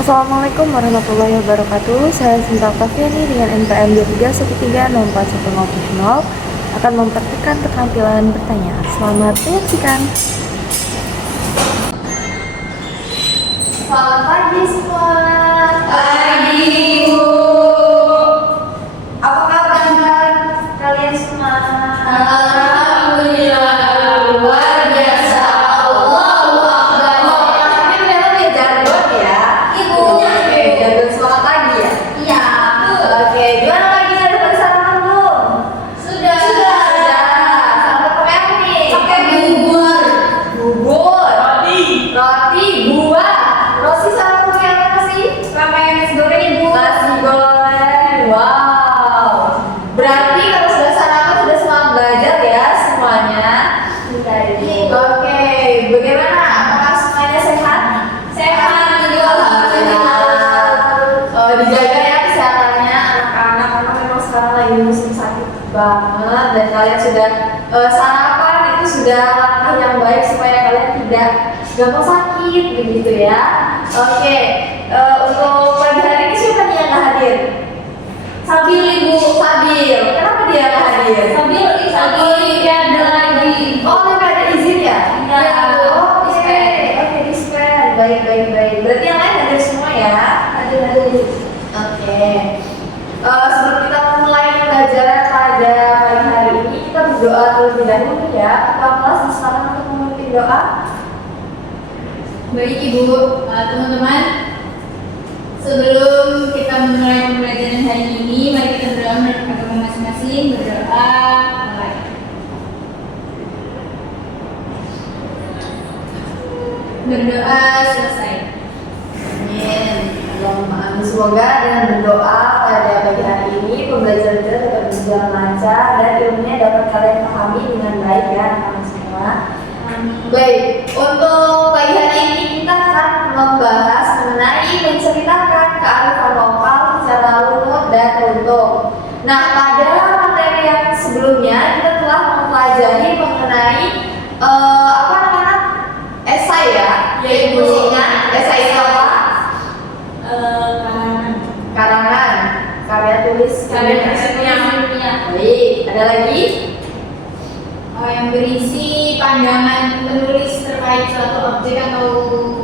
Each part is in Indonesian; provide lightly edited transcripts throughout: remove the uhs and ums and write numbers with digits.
Assalamualaikum warahmatullahi wabarakatuh. Saya Sinta Oktaviani dengan NPM 23130410 akan mempraktikkan keterampilan bertanya. Selamat menyaksikan. Selamat pagi semua. Pagi, Bu. Apa kabar kalian semua? Alhamdulillah, luar biasa. Allahu Akbar. Ini ternyata dia jargon ya. Ibunya. Oke, jargon selamat pagi ya. Iya, betul. Oke, gimana pagi? Ada pada sarapan belum? Sudah. Sarapan pakai apa nih? Pakai bubur. Bubur. Roti, buah. Rosi sarapan pakai apa sih? Pakai nasi goreng, Ibu. Nasi goreng. Wow. Berarti kalau sudah sarapan sudah semangat belajar ya semuanya. Oke, bagaimana? Apakah semuanya sehat? Sehat, Ibu. Alhamdulillah. Dijaga ya kesehatannya anak-anak karena memang sekarang lagi musim sakit banget dan kalian sudah sarapan itu sudah langkah yang baik supaya kalian tidak gampang sakit begitu ya. Oke, untuk pagi hari ini siapa nih yang nggak hadir? Sabil, Ibu. Sabil. Kenapa dia nggak hadir? Sabil ada lagi. Oh, nggak ada izin ya? Iya. Oh, oke. Dispen. Oke, dispen. Baik. Berarti yang lain hadir semua ya? Hadir. Oke. Sebelum kita mulai pelajaran pada pagi hari ini, kita berdoa terlebih dahulu ya. Kepala kelas disilakan untuk memimpin doa. Baik, Ibu. Teman-teman, sebelum kita memulai pembelajaran hari ini, mari kita berdoa menurut agama masing-masing. Berdoa mulai. Berdoa selesai. Amin. Allahumma amin. Semoga dengan berdoa pada pagi hari ini pembelajaran kita dapat berjalan lancar dan ilmunya dapat kalian pahami dengan baik ya anak-anak semua. Baik, untuk pagi hari ini kita akan membahas mengenai menceritakan kearifan lokal secara runut dan runtuh. Nah, pada materi yang sebelumnya kita telah mempelajari mengenai apa namanya esai ya, yaitu esai itu apa? Karangan, karya tulis ilmiah. Baik, ada lagi? Yang berisi pandangan penulis terkait suatu objek atau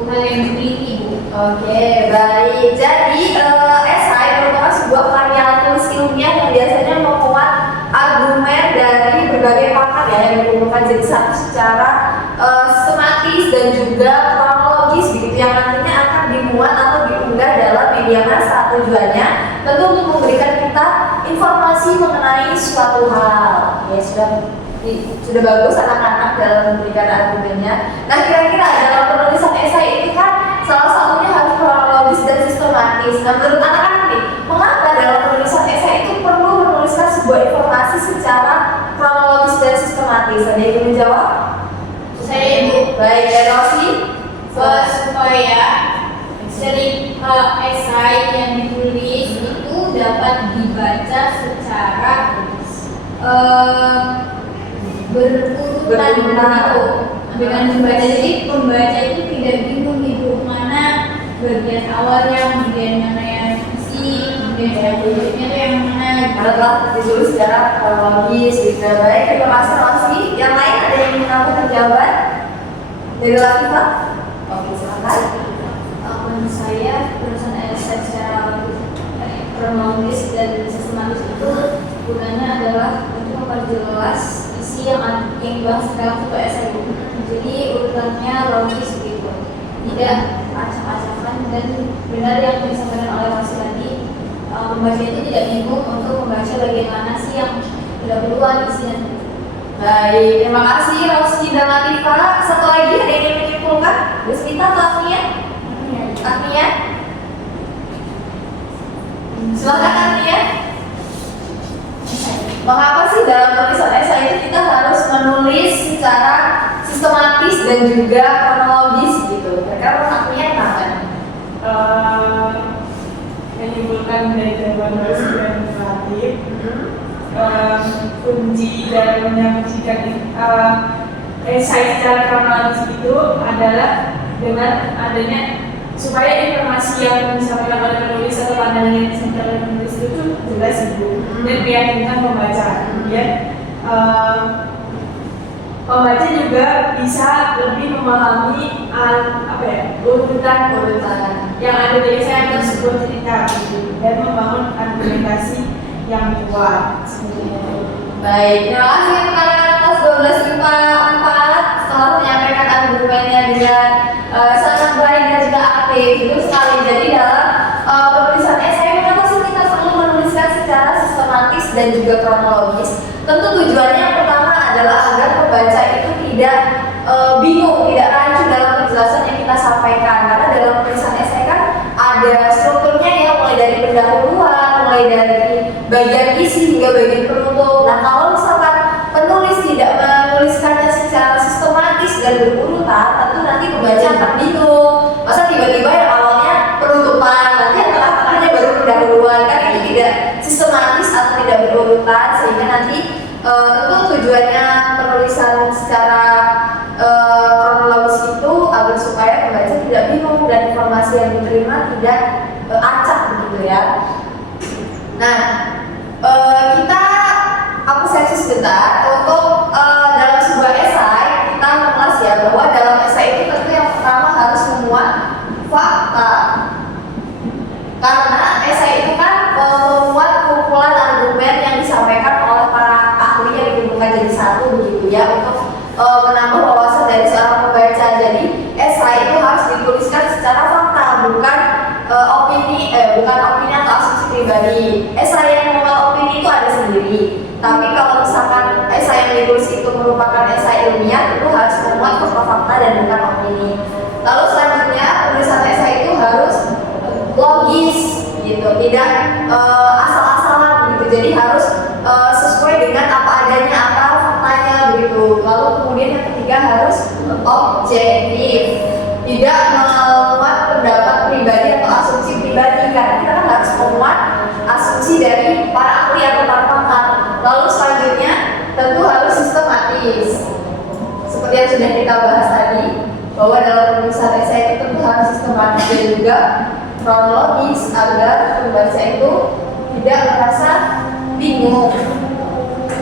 hal yang diteliti, Bu. Oke, baik. Jadi esai merupakan sebuah karya tulis ilmiah yang biasanya memuat argumen dari berbagai pakar ya yang dikumpulkan jadi satu secara sistematis dan juga kronologis begitu yang nantinya akan dimuat atau diunggah dalam media massa. Tujuannya tentu untuk memberikan kita informasi mengenai suatu hal. Ya sudah bagus anak-anak dalam memberikan argumennya. Nah, kira-kira dalam penulisan esai itu kan salah satunya harus kronologis dan sistematis. Nah, menurut anak-anak nih, mengapa dalam penulisan esai itu perlu menuliskan sebuah informasi secara kronologis dan sistematis? Ada yang ingin menjawab? Saya, Ibu. Baik, dari Rosi. Supaya esai yang ditulis itu dapat dibaca secara berurutan gitu. Dengan membaca, jadi pembaca itu tidak bingung gitu mana bagian awalnya, kemudian mana yang isi, kemudian yang berikutnya itu yang mana. Karena telah ditulis secara kronologis gitu. Baik, terima kasih Rosi. Yang lain ada yang ingin menambahkan jawaban? Dari Latifah? Oke, silakan. Menurut saya penulisan esai secara kronologis dan sistematis itu gunanya adalah untuk memperjelas isi yang dibahas dalam satu esai. Jadi urutannya logis begitu, tidak acak-acakan dan benar yang disampaikan oleh Rosi tadi. Pembaca itu tidak bingung untuk membaca bagian mana sih yang kedahuluan isinya. Baik, terima kasih Rosi dan Latifah. Satu lagi ada yang ingin menyimpulkan? Desmita atau Agnia? Agnia? Silakan Agnia. Mengapa sih dalam tulisan esai itu kita harus menulis secara sistematis dan juga kronologis gitu? Mereka menurut Agnia kenapa? Menimbulkan belajar menulis dan kreatif. Kunci dalam menyajikan esai secara kronologis itu adalah dengan adanya supaya informasi yang disampaikan oleh penulis atau pandangan yang disampaikan oleh penulis itu tuh jelas ibu dan meyakinkan pembaca. Kemudian pembaca juga bisa lebih memahami urutan yang ada di essay atau sebuah cerita gitu, dan membangun argumentasi yang kuat seperti itu. Baik, terima kasih untuk kalian kelas 12 IPA 4 setelah menyampaikan argumennya dengan sangat baik dan juga aktif. Itu sekali. Jadi dalam penulisan esai kenapa sih kita perlu menuliskan secara sistematis dan juga kronologis? Tentu tujuannya yang pertama adalah agar pembaca itu tidak bingung, tidak rancu dalam penjelasan yang kita sampaikan. Karena dalam penulisan esai kan ada strukturnya ya, mulai dari pendahuluan, mulai dari bagian isi hingga bagian penutup. Nah, kalau misalkan penulis tidak menuliskannya secara sistematis dan berurutan, tentu nanti pembaca akan bingung. Masa tiba-tiba yang awalnya penutupan, nanti yang tengah-tengahnya baru pendahuluan, kan ini tidak sistematis atau tidak berurutan, sehingga nanti tentu tujuannya penulisan secara kronologis itu agar supaya pembaca tidak bingung dan informasi yang diterima tidak acak begitu ya. Nah, kita apresiasi sebentar untuk dalam sebuah esai kita mengulas ya bahwa dalam esai itu tentu yang pertama harus memuat fakta. Karena esai itu kan memuat kumpulan argumen yang disampaikan oleh para ahli yang dikumpulkan jadi satu begitu ya untuk menambah wawasan dari seorang pembaca. Jadi esai itu harus dituliskan secara fakta, bukan opini atau asumsi pribadi. Esai yang memuat opini itu ada sendiri. Tapi kalau misalkan esai yang ditulis itu merupakan esai ilmiah, itu harus memuat fakta dan bukan opini. Lalu selanjutnya penulisan esai itu harus logis gitu, tidak asal-asalan begitu. Jadi harus sesuai dengan apa adanya, apa faktanya begitu. Lalu kemudian yang ketiga harus objektif, tidak memuat pendapat pribadi atau asumsi pribadi, karena kita kan harus memuat asumsi dari para ahli atau para pakar. Lalu selanjutnya tentu harus sistematis, seperti yang sudah kita bahas tadi bahwa dalam penulisan esai itu tentu harus sistematis dan juga kronologis agar pembaca itu tidak merasa bingung.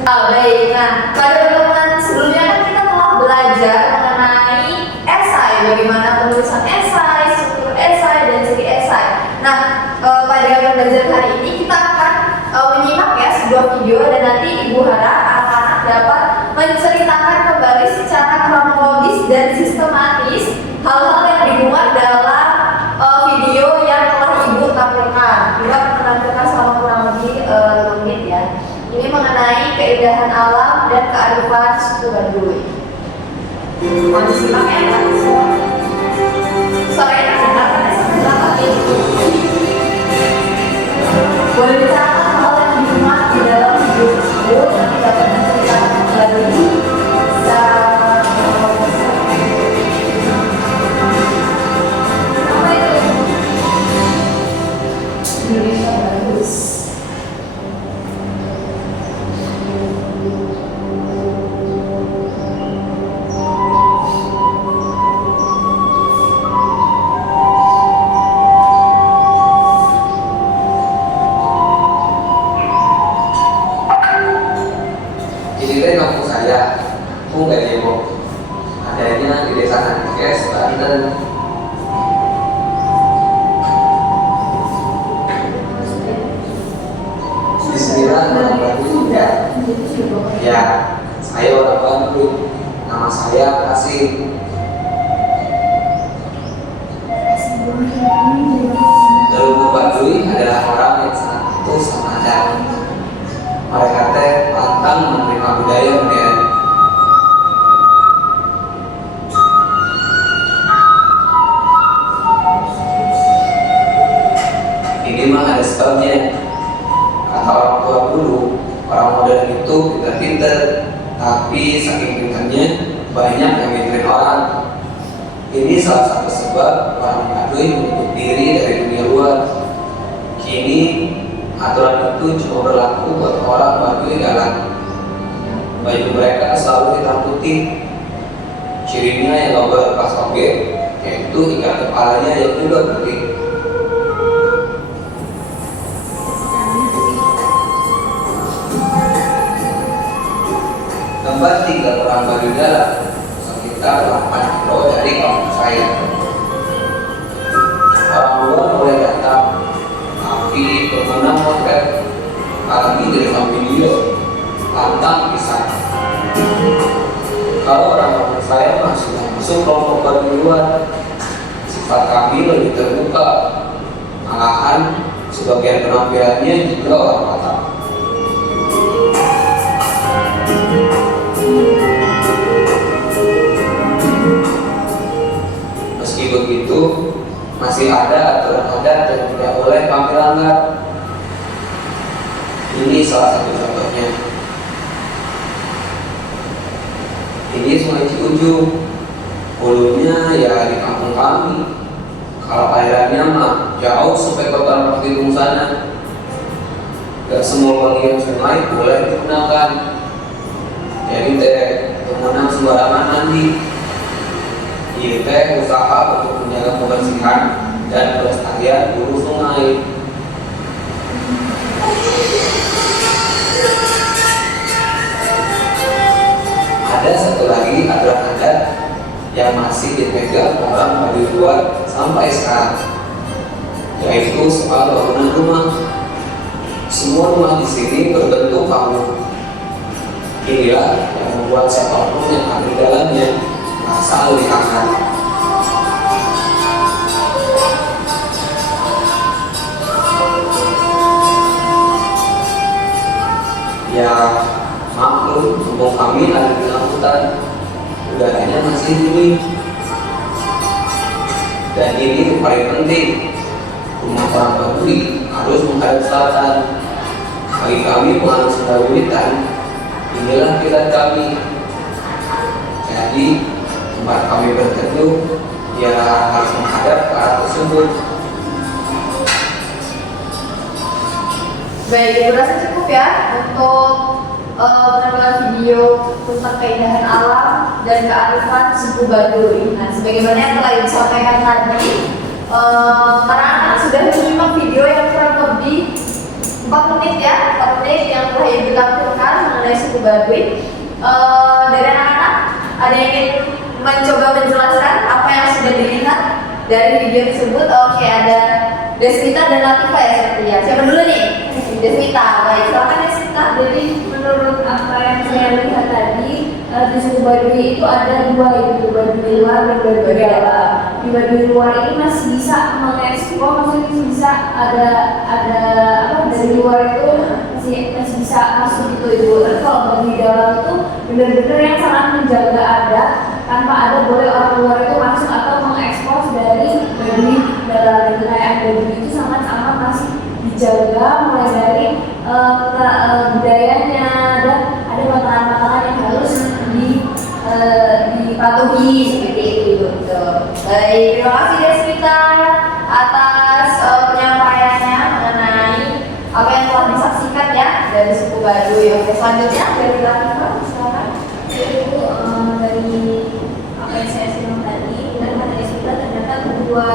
Baik, nah pada pertemuan sebelumnya kan kita telah belajar mengenai esai, bagaimana penulisan esai, struktur esai, dan ciri esai. Nah, pada pembelajaran hari ini kita akan menyimak ya sebuah video dan nanti Ibu harap anak-anak dapat menceritakan kembali secara kronologis dan sistematis hal-hal yang dimuat dalam video yang telah Ibu tampilkan. Ibu akan menampilkan selama kurang lebih 5 menit ya. Ini mengenai keindahan alam dan kearifan suku Baduy. Mau disimak ya? Suaranya sebentar, boleh dicatat hal yang dimuat di dalam video tersebut, nanti dapat menceritakan kembali secara Indonesia bagus. Ini kan kampung saya, nggak Depok, adanya di desa Nankes, Banten. Bismillah, orang Baduy juga. Ya, saya orang Baduy. Nama saya Kasim. Leluhur Baduy adalah orang yang sangat patuh sama adat. Mereka pantang menerima budaya modern. Ini mah ada sebabnya. Kata orang tua dulu, orang modern itu pintar-pintar, tapi saking pintarnya banyak yang mikirin orang. Ini salah satu sebab orang Baduy menutup diri dari dunia luar. Kini aturan itu cuma berlaku buat orang Baduy dalam. Baju mereka selalu hitam putih, cirinya yang gak berlepas oke, yaitu ikat kepalanya yang juga putih. Tempat tinggal orang Baduy Dalam sekitar 8 kilo dari kampung saya. Orang luar boleh datang, tapi bermenang potret, apalagi direkam video, pantang pisah. Kalau orang saya masih masuk kelompok Baduy luar, sifat kami lebih terbuka, malahan sebagian penampilannya juga orang Batak. Meski begitu, masih ada aturan adat yang tidak boleh kami langgar. Ini salah satu contohnya. Ini Sungai Ciujung, hulunya ya di kampung kami. Kalau alirannya mah jauh sampai kota Pakirung sana. Gak semua bagian sungai boleh digunakan. Jadi pemenang sembarangan nanti. Ini usaha untuk menjaga kebersihan dan kelestarian hulu sungai. Ada satu lagi aturan adat yang masih dipegang orang Baduy luar sampai sekarang, yaitu soal bangunan rumah. Semua rumah di sini berbentuk panggung. Inilah yang membuat siapapun yang ada di dalamnya merasa lebih aman. Ya, maklum, kampung kami ada di tengah hutan, udaranya masih dingin. Dan ini paling penting, rumah orang Baduy harus menghadap selatan. Bagi kami penganut Sunda Wiwitan, inilah kiblat kami. Jadi tempat kami berteduh ya harus menghadap ke arah tersebut. Baik, itu rasa cukup ya untuk penampilan video tentang keindahan alam dan kearifan suku Baduy. Nah, sebagaimana yang telah disampaikan tadi, anak-anak sudah menyimak video yang kurang lebih 4 menit ya, 4 menit yang telah ibu tampilkan mengenai suku Baduy. Dari anak-anak, ada yang ingin mencoba menjelaskan apa yang sudah dilihat dari video tersebut? Oke, ada Desmita dan Latifa ya sepertinya. Siapa dulu nih? Desmita, baik, silakan Desmita. Jadi menurut apa yang saya lihat tadi, di suku Baduy itu ada dua, yaitu Baduy luar dan Baduy dalam. Di Baduy luar ini masih bisa mengeksplor, maksudnya bisa ada apa dari luar itu masih bisa masuk gitu ibu. Tapi kalau Baduy dalam itu benar-benar yang sangat menjaga adat, tanpa ada boleh orang luar itu masuk atau mengekspos dari Baduy dalam. Dan kayak Baduy itu sangat-sangat masih dijaga mulai dari budayanya, dan ada makanan-makanan yang harus dipatuhi seperti itu. Baik, terima kasih Desmita atas penyampaiannya mengenai apa yang telah disaksikan ya dari suku Baduy. Oke, selanjutnya dari Latifa, silakan. Itu dari apa yang saya simak tadi, dan kata Desmita ternyata kedua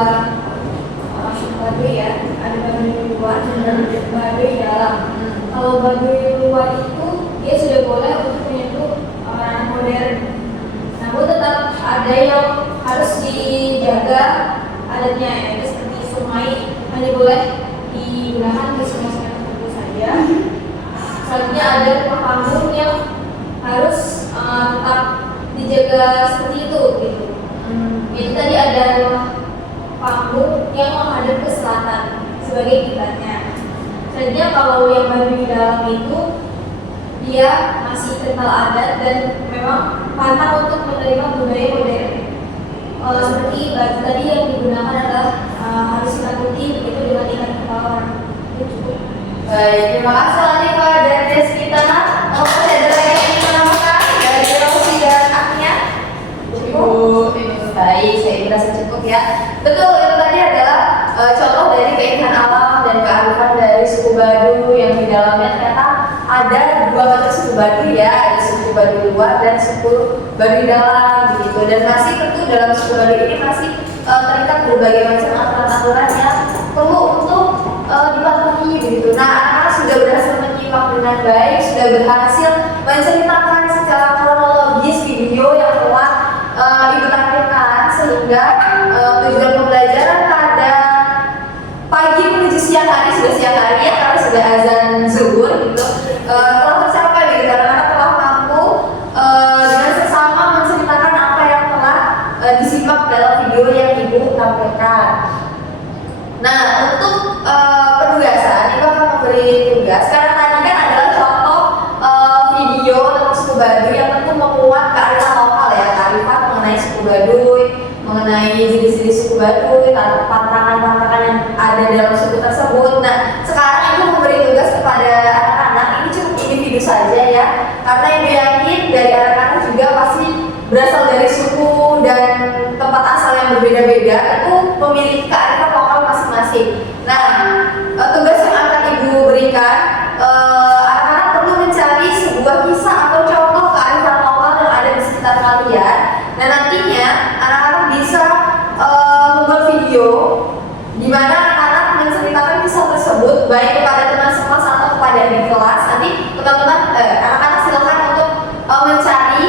orang suku Baduy ya, ada Baduy luar dan Baduy dalam. Kalau Baduy luar itu dia sudah boleh untuk menyentuh orang modern. Namun tetap ada yang harus dijaga adatnya, yaitu seperti sungai hanya boleh digunakan di sungai-sungai tertentu saja. Selanjutnya ada rumah panggung yang harus tetap dijaga seperti itu gitu. Itu tadi ada rumah panggung yang menghadap ke selatan sebagai kiblatnya. Selanjutnya kalau yang Baduy dalam itu dia masih kental adat dan memang pantang untuk menerima budaya modern. Seperti baju tadi yang digunakan adalah harus hitam putih, begitu dengan ikat kepala orang. Itu cukup. Baik, terima kasih Latifa dan Desmita. Masih ada lagi yang ingin menambahkan dari Rosi dan Agnia? Cukup. Baik, saya merasa cukup ya. Betul, itu tadi adalah contoh dari keindahan alam dan kearifan dari suku Baduy yang di dalamnya ternyata ada dua macam suku Baduy ya, ada suku Baduy luar dan suku Baduy dalam begitu. Dan masih tentu dalam suku Baduy ini masih terikat berbagai macam aturan-aturan yang perlu untuk dipatuhi begitu. Nah, anak-anak sudah berhasil menyimak dengan baik, sudah berhasil menceritakan secara kronologis video yang telah ibu tampilkan, sehingga tujuan pembelajaran pada pagi menuju siang hari, sudah siang hari ya, karena sudah azan zuhur gitu, telah tercapai gitu. Anak-anak telah mampu dengan sesama menceritakan apa yang telah disimak dalam video yang ibu tampilkan. Nah, untuk penugasan ibu akan memberi tugas, karena tadi kan adalah contoh video tentang suku Baduy yang tentu memuat kearifan lokal ya, kearifan mengenai suku Baduy, mengenai jenis-jenis suku Baduy, pantangan-pantangan yang ada dalam suku tersebut. Nah, sekarang ibu memberi tugas kepada anak-anak, ini cukup individu saja ya, karena ibu yakin dari anak-anak juga pasti berasal dari suku dan tempat asal yang berbeda-beda, itu memiliki kearifan lokal masing-masing. Nah, tugas yang akan ibu berikan, anak-anak perlu mencari sebuah kisah atau contoh kearifan lokal yang ada di sekitar kalian. Dan nantinya anak-anak bisa membuat video di mana anak-anak menceritakan kisah tersebut baik kepada teman sekelas atau kepada adik kelas. Nanti teman-teman, anak-anak silakan untuk mencari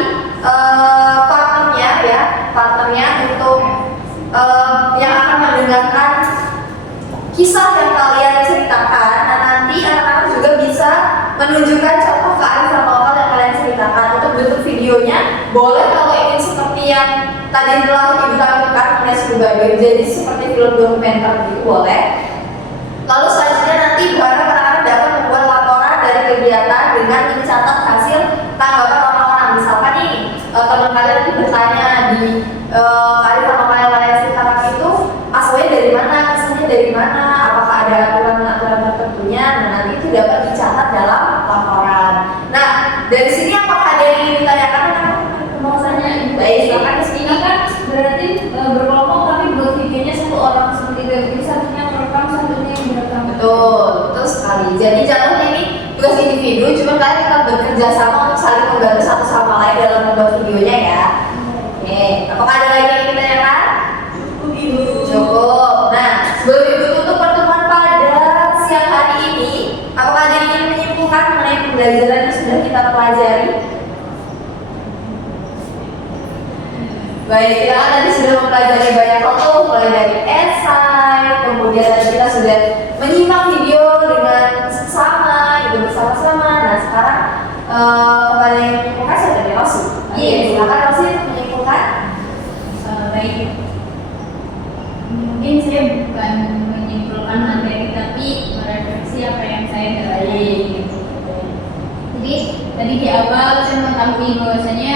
partnernya untuk yang akan mendengarkan kisah yang kalian ceritakan. Nah, nanti anak-anak juga bisa menunjukkan contoh kearifan lokal yang kalian ceritakan. Untuk bentuk videonya boleh kalau ingin seperti yang tadi telah ibu tampilkan mengenai suku Baduy, jadi seperti film dokumenter gitu boleh. Lalu selanjutnya nanti berharap anak-anak dapat membuat laporan dari kegiatan dengan mencatat hasil tanggapan orang-orang. Misalkan nih teman kalian nanti bertanya di kearifan lokal yang kalian ceritakan itu asalnya dari mana, kesannya dari mana, apakah ada aturan-aturan tertentunya. Nah, nanti itu dapat dicatat dalam laporan. Nah, dari sini apakah ada yang ingin ditanyakan? Bahwasanya Baik, silakan. ini kan berarti berkelompok tapi buat videonya satu orang seperti itu, jadi satunya merekam, satunya yang merekam. Betul sekali. Jadi jangan ini tugas individu, cuma kalian tetap bekerja sama untuk saling membantu satu sama lain dalam membuat videonya ya. Oke, apakah ada lagi yang ingin ditanyakan? Cukup. Nah, sebelum ibu tutup pertemuan pada siang hari ini, apakah ada yang ingin menyimpulkan mengenai pembelajaran yang sudah kita pelajari? Baik, kita kan tadi sudah mempelajari banyak hal tuh, mulai dari esai, kemudian tadi kita sudah menyimak video dengan seksama, gitu bersama-sama. Nah, sekarang kepada yang menyimpulkan saya dari Rosi. Iya, silakan Rosi untuk menyimpulkan. Baik, mungkin saya bukan menyimpulkan materi tapi merefleksi apa yang saya dalami. Jadi tadi di awal saya mengetahui bahwasanya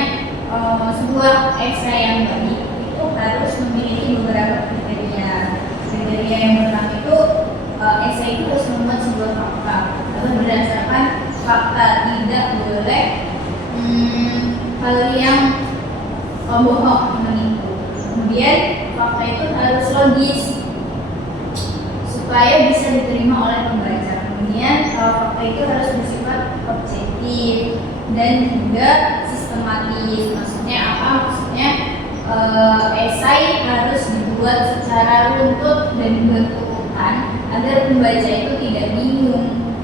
sebuah esai yang baik itu harus memiliki beberapa kriteria. Kriteria yang pertama itu esai itu harus memuat sebuah fakta, lalu berdasarkan fakta, tidak boleh hal yang bohong, menipu. Kemudian fakta itu harus logis supaya bisa diterima oleh pembaca. Kemudian fakta itu harus bersifat objektif dan juga sistematis. Maksudnya apa? Maksudnya esai harus dibuat secara runtut dan berurutan agar pembaca itu tidak bingung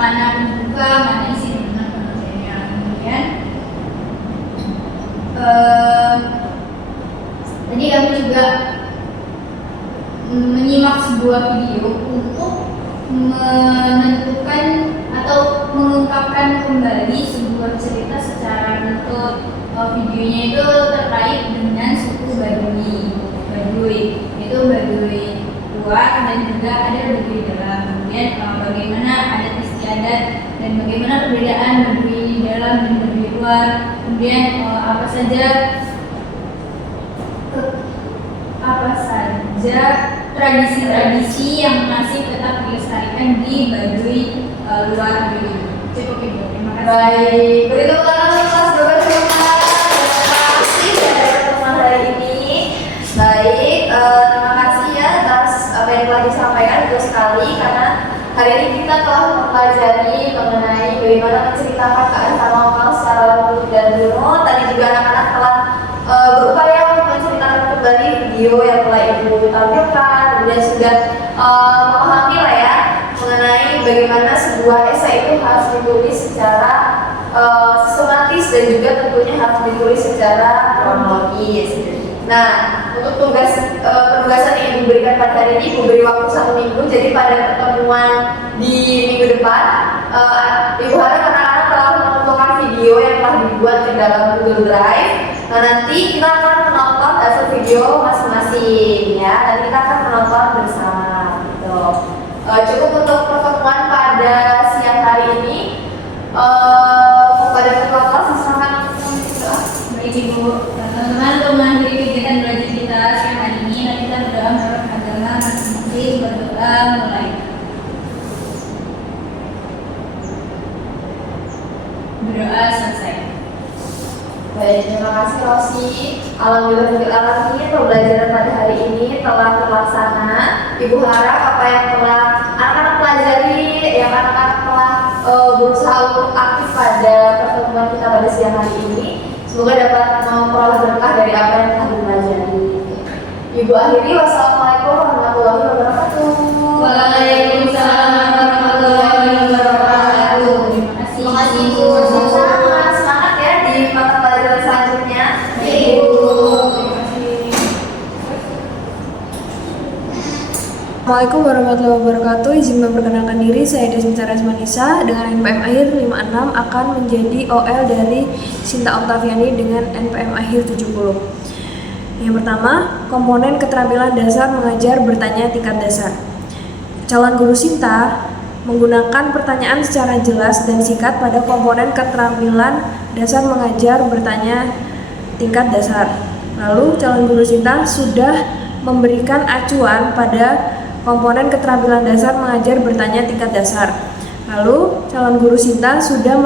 mana pembuka, mana isi, mana penutupnya. Kemudian tadi kami juga menyimak sebuah video untuk menentukan atau mengungkapkan kembali sebuah cerita secara runtut. Videonya itu terkait dengan suku Baduy, itu Baduy luar dan juga ada Baduy dalam. Kemudian bagaimana adat istiadat dan bagaimana perbedaan Baduy dalam dan Baduy luar. Kemudian apa saja tradisi-tradisi yang masih tetap dilestarikan di Baduy luar Baduy. Cukup Ibu, terima kasih. Baik, berikut kelas 12 terima kasih pada pertemuan hari ini. Baik, terima kasih ya atas apa yang telah disampaikan, betul sekali, karena hari ini kita telah mempelajari mengenai bagaimana menceritakan kearifan lokal secara runut dan runut. Tadi juga anak-anak telah berupaya untuk menceritakan kembali video yang telah Ibu tampilkan, kemudian sudah memahami lah ya mengenai bagaimana sebuah esai itu harus ditulis secara sistematis dan juga tentunya harus ditulis secara kronologis. Nah, untuk penugasan yang diberikan pada hari ini, Ibu beri waktu 1 minggu. Jadi pada pertemuan di minggu depan, Ibu harap anak-anak telah mengumpulkan video yang telah dibuat ke dalam Google Drive. Nah, nanti kita akan menonton hasil video masing-masing ya. Nanti kita akan menonton bersama. Gitu. Cukup untuk pertemuan pada siang hari ini. Kepada ketua kelas silakan berdoa. Baik Ibu, teman-teman, untuk mengakhiri kegiatan belajar kita siang hari ini, nanti kita berdoa menurut agama masing-masing. Berdoa mulai. Berdoa selesai. Baik, terima kasih Rosi. Alhamdulillah pembelajaran pada hari ini telah terlaksana. Ibu harap apa yang telah anak-anak pelajari, yang anak-anak telah berusaha untuk aktif pada pertemuan kita pada siang hari ini, semoga dapat memperoleh berkah dari apa yang telah dipelajari. Ibu akhiri, wassalamualaikum warahmatullahi wabarakatuh. Waalaikumsalam warahmatullahi wabarakatuh. Terima kasih Ibu. Sama-sama, semangat ya di mata pelajaran selanjutnya. Ibu. Assalamualaikum warahmatullahi wabarakatuh. Izin memperkenalkan diri, saya Desmita Rasmanisa dengan NPM akhir 56 akan menjadi OL dari Sinta Oktaviani dengan NPM akhir 70. Yang pertama, komponen keterampilan dasar mengajar bertanya tingkat dasar. Calon guru Sinta menggunakan pertanyaan secara jelas dan singkat pada komponen keterampilan dasar mengajar bertanya tingkat dasar. Lalu calon guru Sinta sudah memberikan acuan pada komponen keterampilan dasar mengajar bertanya tingkat dasar. Lalu calon guru Sinta sudah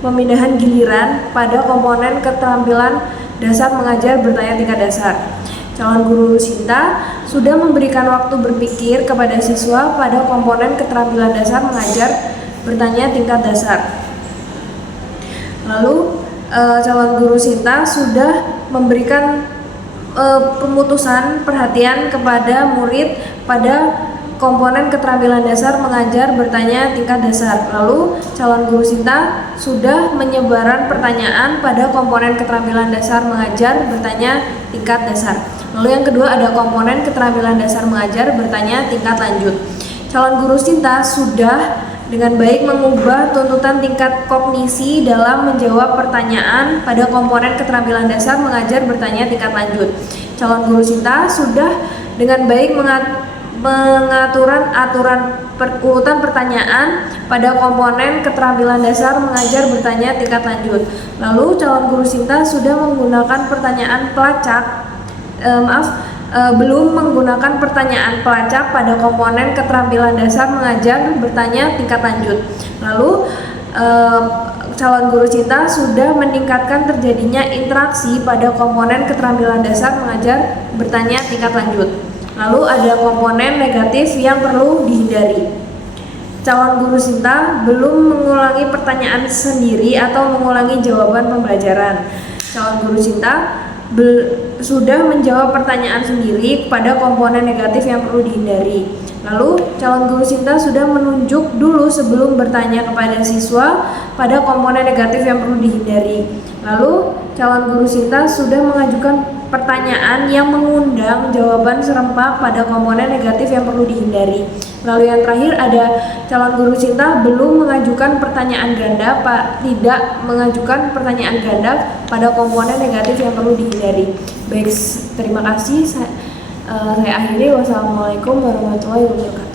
pemindahan giliran pada komponen keterampilan dasar mengajar bertanya tingkat dasar. Calon guru Sinta sudah memberikan waktu berpikir kepada siswa pada komponen keterampilan dasar mengajar bertanya tingkat dasar. Lalu calon guru Sinta sudah memberikan pemutusan perhatian kepada murid pada komponen keterampilan dasar mengajar bertanya tingkat dasar. Lalu calon guru Sinta sudah menyebaran pertanyaan pada komponen keterampilan dasar mengajar bertanya tingkat dasar. Lalu yang kedua ada komponen keterampilan dasar mengajar bertanya tingkat lanjut. Calon guru Sinta sudah dengan baik mengubah tuntutan tingkat kognisi dalam menjawab pertanyaan pada komponen keterampilan dasar mengajar bertanya tingkat lanjut. Calon guru Sinta sudah dengan baik mengaturan aturan urutan pertanyaan pada komponen keterampilan dasar mengajar bertanya tingkat lanjut. Lalu calon guru Sinta sudah menggunakan pertanyaan pelacak belum menggunakan pertanyaan pelacak pada komponen keterampilan dasar mengajar bertanya tingkat lanjut. Lalu calon guru Sinta sudah meningkatkan terjadinya interaksi pada komponen keterampilan dasar mengajar bertanya tingkat lanjut. Lalu ada komponen negatif yang perlu dihindari. Calon guru Sinta belum mengulangi pertanyaan sendiri atau mengulangi jawaban pembelajaran. Calon guru Sinta sudah menjawab pertanyaan sendiri pada komponen negatif yang perlu dihindari. Lalu calon guru Sinta sudah menunjuk dulu sebelum bertanya kepada siswa pada komponen negatif yang perlu dihindari. Lalu calon guru Sinta sudah mengajukan pertanyaan yang mengundang jawaban serempak pada komponen negatif yang perlu dihindari. Lalu yang terakhir ada calon guru Sinta belum mengajukan pertanyaan ganda, tidak mengajukan pertanyaan ganda pada komponen negatif yang perlu dihindari. Baik, terima kasih. Saya akhiri. Wassalamualaikum warahmatullahi wabarakatuh.